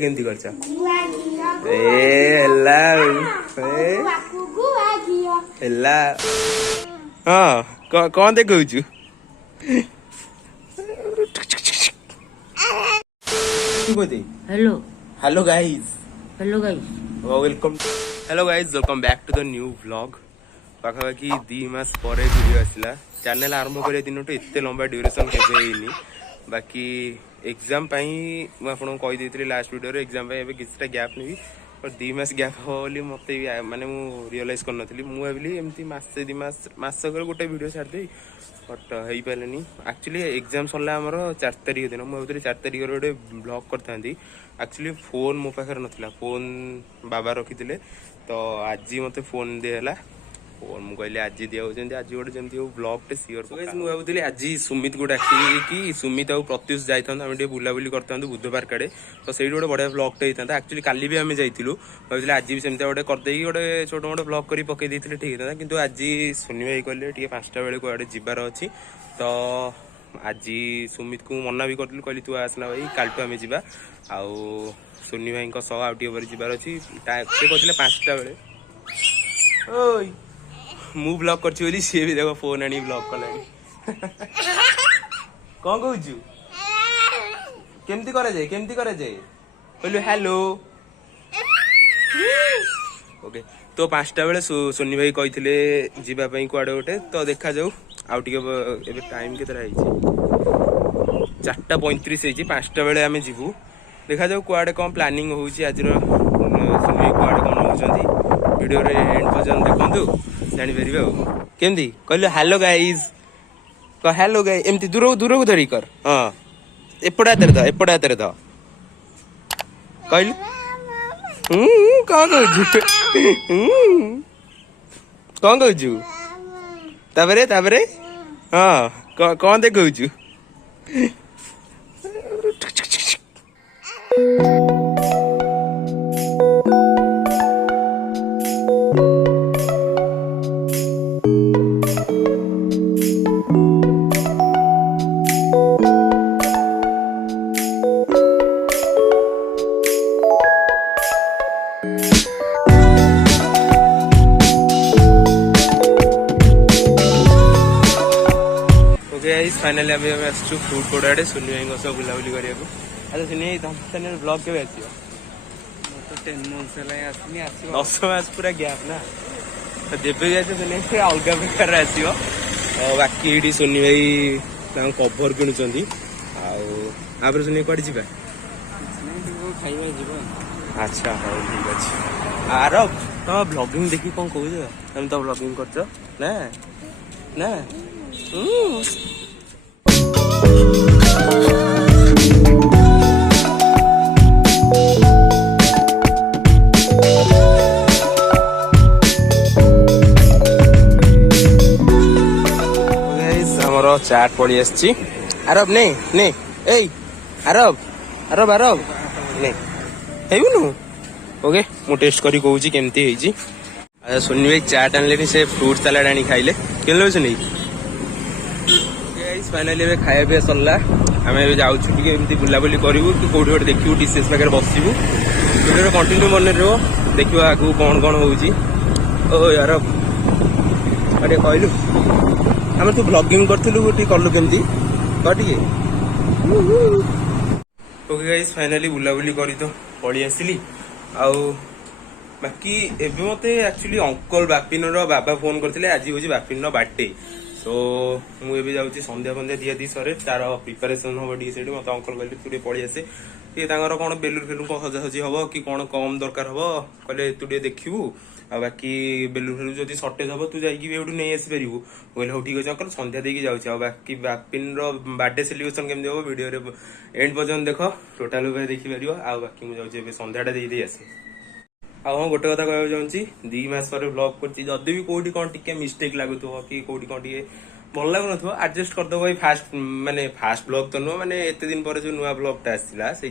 केमती करछ एला एला हां कोन देखौछु hello hello guys hello guys welcome back to the new vlog पाखापाखि 2 मास परे वीडियो आसला चैनल आरंभ करे दिन एते लंबा ड्यूरेशन केबे हेनी बाकी एग्जाम पाई मु आपन कहि देतली लास्ट वीडियो रे एग्जाम पाई एबे किछटा गैप नेबी और 2 मास गैप हो बोली मते माने मु रियलाइज कर नथली मु भाबली एमती मासे 2 मास मासकर गोटे वीडियो छाड़ दे बट हेई पालेनी एक्चुअली एग्जाम सरला हमर 4 तारिख दिन मु भाबली 4 तारिख रे गोटे ब्लॉग करथांदी एक्चुअली फोन मो पाखर नथिला फोन बाबा रखिथिले तो आज मते फोन देला फोन मु कहले आज दिया होजंती आज गोटे जेमती हो ब्लॉग टे शेयर गाइस मु भाबुतली आज सुमित गोटे आखि कि सुमित आ प्रत्युष जाइथान हम टे बुला बुली करथान बुधवार काडे तो सेही गोटे बढ़िया ब्लॉग टे हितांता एक्चुअली काली भी हमें जाइथिलु भाबुतली आज भी सेमता गोटे कर देई गोटे छोटो मोटो ब्लॉग करी पके देथिले ठीक हितांता किंतु आज सुनि भाई कहले टिके 5टा बेले कोआडे जिबार अछि तो आज सुमित को मना भी करथिलु कहली तू आसना भाई कालटू हमें जिबा आउ सुनि भाई को सह आउटी ओवर जिबार अछि से कहथिले 5टा बेले ओय मु ब्लॉग करछि बोली से भी देखो फोन आनी ब्लॉग कलानी कौन कहूछु केमती करे जाए बोलो हेलो ओके तो 5टा बेले सोनी भाई कहिथिले जिबा पई कुआडे गोटे तो देखा जाऊ आउ टिके एबे टाइम केतरा आइछि 4:35 होइछि 5टा बेले आमे जिबू देखा जाऊ कुआडे कोन प्लानिंग होउछि आज रो सोनी भाई कुआडे कोन होउछंती वीडियो रे एंड पर्यंत देखंतु जानी परिबे केमती कहलो हेलो गाइस कह हेलो गाइस एमती दूर को धरी कर हां एपडा तेरे द कहल कौन कहू ताबरे हाँ कौन देखु फाइनली अभी हम आसु फूड कोर्ट आड़े सुनी भाई सब बुलाबुली करने को अच्छा सुनी तुम चैनल ब्लॉग के आसियो तो 10 मंथ्स है 10 मास पूरा गैप ना तो देबे भी आसे सुनी अलग प्रकार आसियो और बाकी एडी सुनी भाई कवर किणुचंदी आउ सुनी कुआडे जिबा खाइबा जिबा अच्छा हां ठीक अछि आरब तो ब्लॉगिंग देखि कोन कहू हम तो ब्लॉगिंग करछो ना ना चाट पड़ी आसी आरब नहीं ए आरब आरब आरब नहीं ओके मु टेस्ट करी कहूची केमती होईची अच्छा सुनी भाई चाट आनले से फ्रूट सलाड आनी खाइले केन सुनी फाइनाली ए खाया पिया सरला आम ए जाऊँ एमती बुलाबुली करूँ कि कौटी गोटे देखू टीसीएस पाखे बसबू वीडियो कंटिन्यू मन रहा देखा आगू कौन कौन हो आरब अरे कहलु आम तू ब्लॉगिंग करूँ कलु केमती कह ओके गाइस फाइनाली बुलाबुली करी तो पड़ी आसली आउ बाकी एबे मते एक्चुअली अंकल बापिन बाबा फोन करते आज हूँ बापिन बर्थडे सो मुझे जाऊँगी संध्या फंध्या दिया दी सरे तार प्रिपेरेसन हम टे से मत अंकल कहले तू पलि आसे ये कौन बेलूर फेलूर कौन सजासजी हम कि कौन कम दरकार हम कहले तू देखू आ बाकी बेलूर फेलूर जब सर्टेज हम तू जाइए नहीं आसपारू कहले हाँ ठीक अच्छे अंकल संध्या देकी जाऊँ बाकी बापिन बर्थडे सेलिब्रेशन केमती हम वीडियो एंड पर्यंत देख टोटाल देखिपर आ बाकी मुझे संध्याटा दे आसे हाँ गोटे कथा कहना चाहूँगी 2 मास पर ब्लॉग कर भी कौटी कौन टिके मिस्टेक लगुव कि कौटी कौन टे भल लगुन आडजस्ट करदे भाई फास्ट ब्लॉग तो नुह मैंने एत दिन पर जो नुआ ब्लॉगटा आसाला से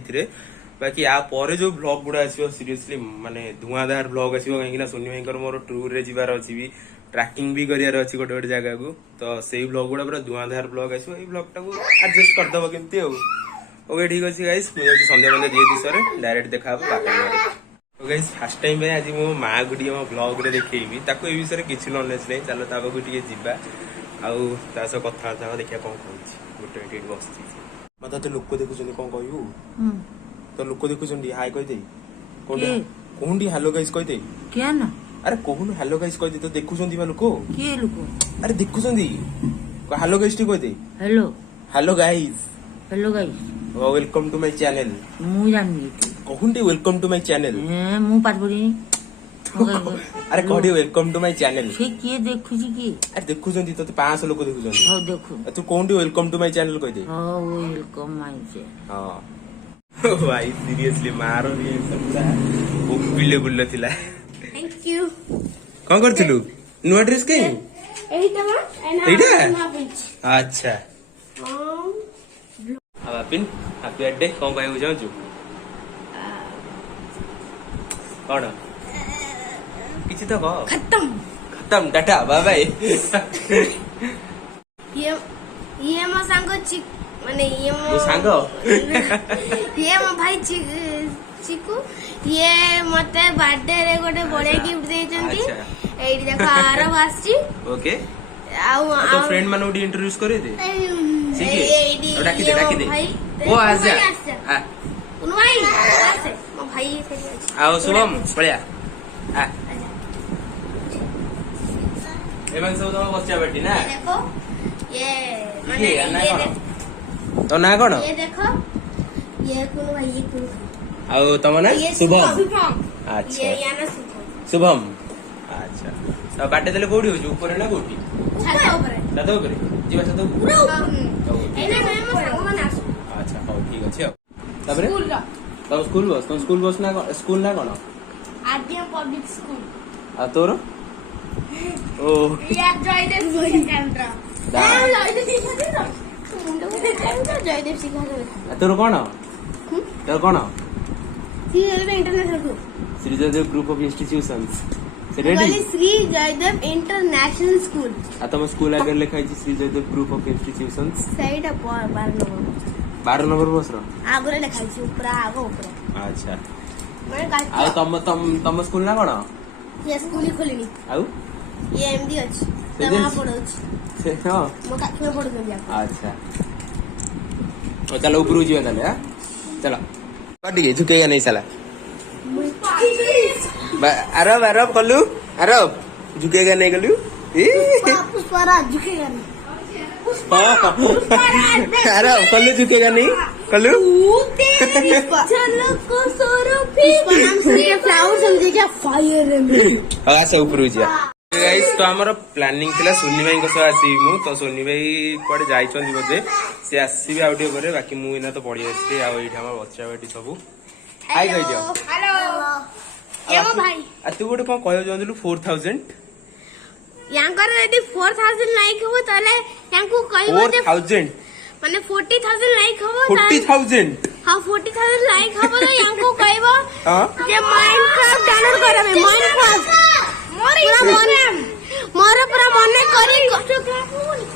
बाकी या पर जो ब्लॉग गुड़ा आसो सीरियसली माने धुआंधार ब्लॉग आसो कहीं सोनी भाई मोर टूर रे जीवार अच्छी भी ट्रैकिंग भी करार अच्छी गोटे गोटे जगह को तो से ब्लॉग गुड़ा पूरा धुआंधार ब्लॉग आसो ये ब्लॉग टाक आडजस्ट करदे केमती ओके ठीक अच्छे गाइस मुझे संध्या बंदे दिए दिशा डायरेक्ट देखा बाकी गाइस फास्ट टाइम पे आज मो माँ को मो ब्लॉग रे देखेबी ताको ए विषय किसी नॉलेज नहीं चलो ता पाखु टिके जिबा आउ ता सह कथा देखिया कौन कहूची गोटे मिनिट बसची मत तो लोक देखुछन कौन कहू तो लोक देखुछन हाय कह दे कोहुंडी हेलो गाइस कह दे क्या ना अरे कोहुन हेलो गाइस कह दे तो देखुछन बा लोक के लोक अरे देखुछन हेलो गाइस टी कह दे hello hello guys welcome to my channel मु जानी कहूंडी वेलकम टू माय चैनल मु पाठ पढ़ी अरे कहडी वेलकम टू माय चैनल से किए देखुची की अरे देखुछन तो 500 लोक देखुछन हो देखो तू कहूंडी वेलकम टू माय चैनल कह दे हो वेलकम माय चैनल हां भाई सीरियसली मारो रिएक्शन पूरा ओपिले बुल्ला थिला थैंक यू कोन करथिलु नुवा ड्रेस के एटा अच्छा अब अपिन हैप्पी बर्थडे कौन कहू चाहू कौन किसी तो कह खत्म टाटा बाय बाय ये मो सांग माने ये मो सांग ये मो भाई चिकू ये मते बर्थडे रे गोटे बड़े गिफ्ट देचंती एडी देखो आरो आसी ओके आउ तो फ्रेंड माने ओडी इंट्रोड्यूस करे दे एडी डाकी दे वो आ जा हां उन भाई आसे मो भाई से आओ शुभम पळ्या आ एमन सब तो बच्चा बेटी ना देखो ये माने ये ना ये कौन तो ना कौन ये देखो ये कुन भाई ये कुन आओ तम ना शुभम शुभम अच्छा ये याना शुभम अच्छा तो बाटे देले कोडी हो ऊपर ना कोठी छाता ऊपर छात ऊपर जीवा छात ऊपर एने मैं सांग माने आसु अच्छा हो ठीक अछि ताबरे स्कूल का तो स्कूल बस ना स्कूल ना कोन आरटीएम पब्लिक स्कूल आ तोर ओ या जयदेव सिंह दा जयदेव सिंह आ तोर कोन तोर कोन C LB international school Shri Jaydev group of institutions वाली श्री जयदेव इंटरनेशनल स्कूल आ तम स्कूल आगे लिखाई छी Shri Jaydev group of institutions side 12 number bus रो आगरे लिखाई छी ऊपर आगो ऊपर अच्छा मैं आ तम स्कूल ना कोन ये स्कूल ही खोलिनी आउ ये एमडी अछि से तमा देख। पढौछ से हां मो काकी में पढौ दिया अच्छा तो चलो ऊपर जीवा ताले हां चलो कट गई झुकेगा नहीं साला अरब अरब कलू अरब झुकेगा नहीं कलू पुष्पराज झुकेगा नहीं अरब कलू झुकेगा नहीं कलू चलो को सोरफी नाम से फ्लावर समझे क्या फायर आसे ऊपर जा गाइस तो हमर प्लानिंग थिला सोनी भाई को सह आसी मु तो सोनी भाई कोडे जाई छन बोधे से आसी भी आउटे करे बाकी मु इना तो पड़ी आसी आ एठी हमर बच्चा बेटी सब हाय कह दियो हेलो ये मो भाई आ तू गोटे कोन कहयो जंदलु 4000 यांकर यदि 4000 लाइक हो ताले यांकु कहबो जे 4000 माने 40000 लाइक हो 40000 हां 40000 लाइक हो तो यांकु कहबो हां जे माइनक्राफ्ट डाउनलोड करबे माइनक्राफ्ट मोर पूरा मने करी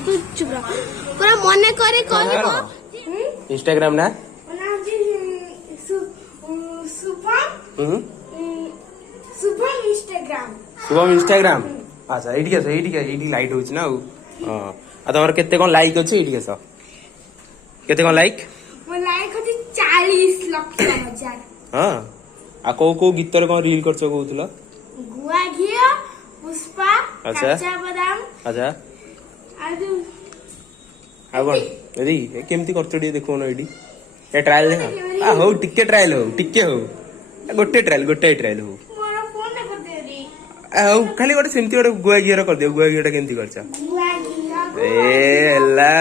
तू चुप रह पूरा मने करी कहबो इंस्टाग्राम ना नाम जी शुभम शुभम इंस्टाग्राम अच्छा एठी लाइट होछ ना हां आ तमर केते कोन लाइक अछि एठी केस केते कोन लाइक मो लाइक होती 40 लाख हजार हां आ को गीत रे कोन रील करछो कहउतला गुआ घिया पुष्पा अच्छा। कच्चा बादाम अच्छा आदु आ कोन यदि केमती करछो डी देखो न एठी ए ट्रायल देखा आ हो टिके ट्रायल हो गोटे ट्रायल हो मोर फोन ने कर दे रे आ हो खाली गोटे सेमती गोटे गुआ घियर कर दियो गुआ घियटा केमती करछा गुआ घिया ए ला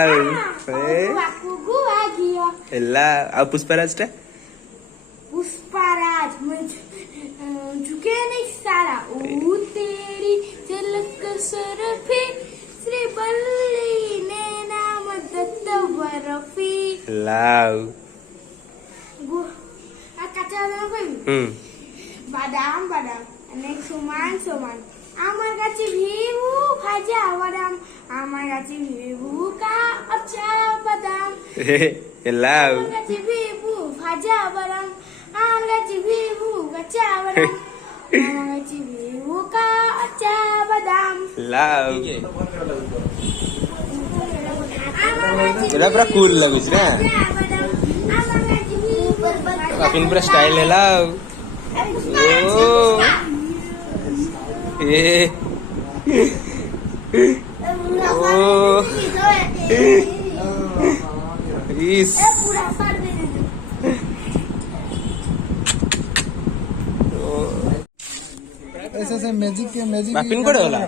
गुआ घिया एला आ पुष्पराज टा पुष्पराज झुके नहीं सारा ओ तेरी झलक सरफी श्री बल्ली ने नाम दत्त बरफी लाउ कच्चा बादाम कइबी बादाम अनेक समान আমার কাছে ভিভু ভাজা বাদাম আমার কাছে ভিভু কা আচ্ছা বাদাম এলাও আমার কাছে काजा बदाम आंगाची भिमुगाच्या बदाम आंगाची भिमुगाच्या बदाम लाव एटा पूरा कूल लगुच ना अपन पूरा स्टाइल है लाव ओ ए ओ इस ऐसे मैजिक के मैजिक पिन कोड होला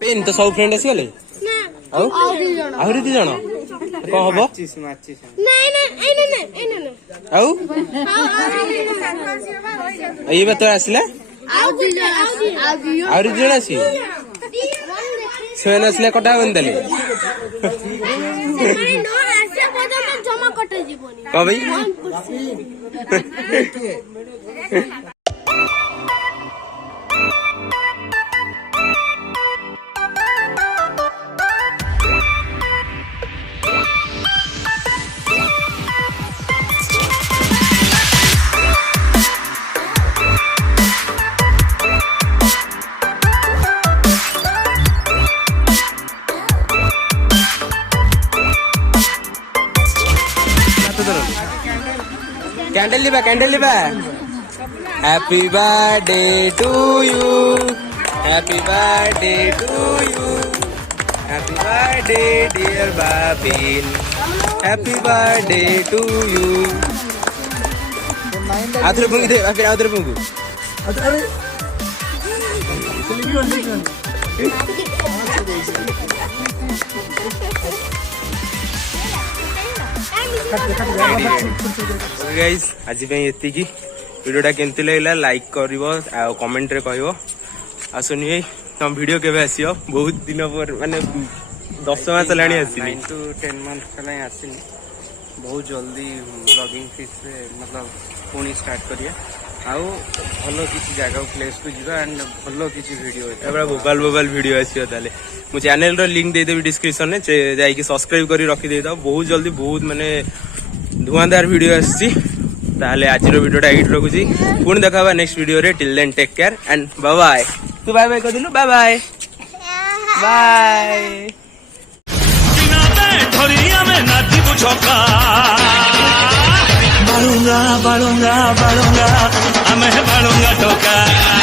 पेन तो सब फ्रेंड आसी गले आहुरी दी जण कौन हबो आउ ये बा तो आसिला आहुरी दी जण आसी सेवन आसिला कटा बंदले कौ भाई कैंडल लिबा happy birthday to you happy birthday to you happy birthday dear Babin happy birthday to you आदर पुंगी दे फिर आदर पुंगू गाइस आज एति वीडियोटा केमती लगला लाइक करिवो आ कमेंट रे कहिवो आ सुनि भाई तुम वीडियो केबे आसियो बहुत दिन पर माने 10 मास लाणी आसिनी 9 to 10 months चलाई आसिनी बहुत जल्दी ब्लॉगिंग फिर से मतलब पुणी स्टार्ट करिया आउ भलो किसी जगह प्लेस को जीवा एंड भलो किसी वीडियो एबरा बोबाल वीडियो आसियो ताले मु चैनल रो लिंक दे देबी डिस्क्रिप्शन में जाई के सब्सक्राइब करी रखी दे दो बहुत जल्दी बहुत माने धुआंधार वीडियो आसी ताले आज रो वीडियोटा एडिट रखुची पुणी देखाबा नेक्स्ट वीडियो रे till then take care and bye bye तू बाय बाय कर दिलु बाय बाय बाय धरिया में नाची बुझका बालूंगा बालूंगा बालूंगा मैं बालूंगा टोका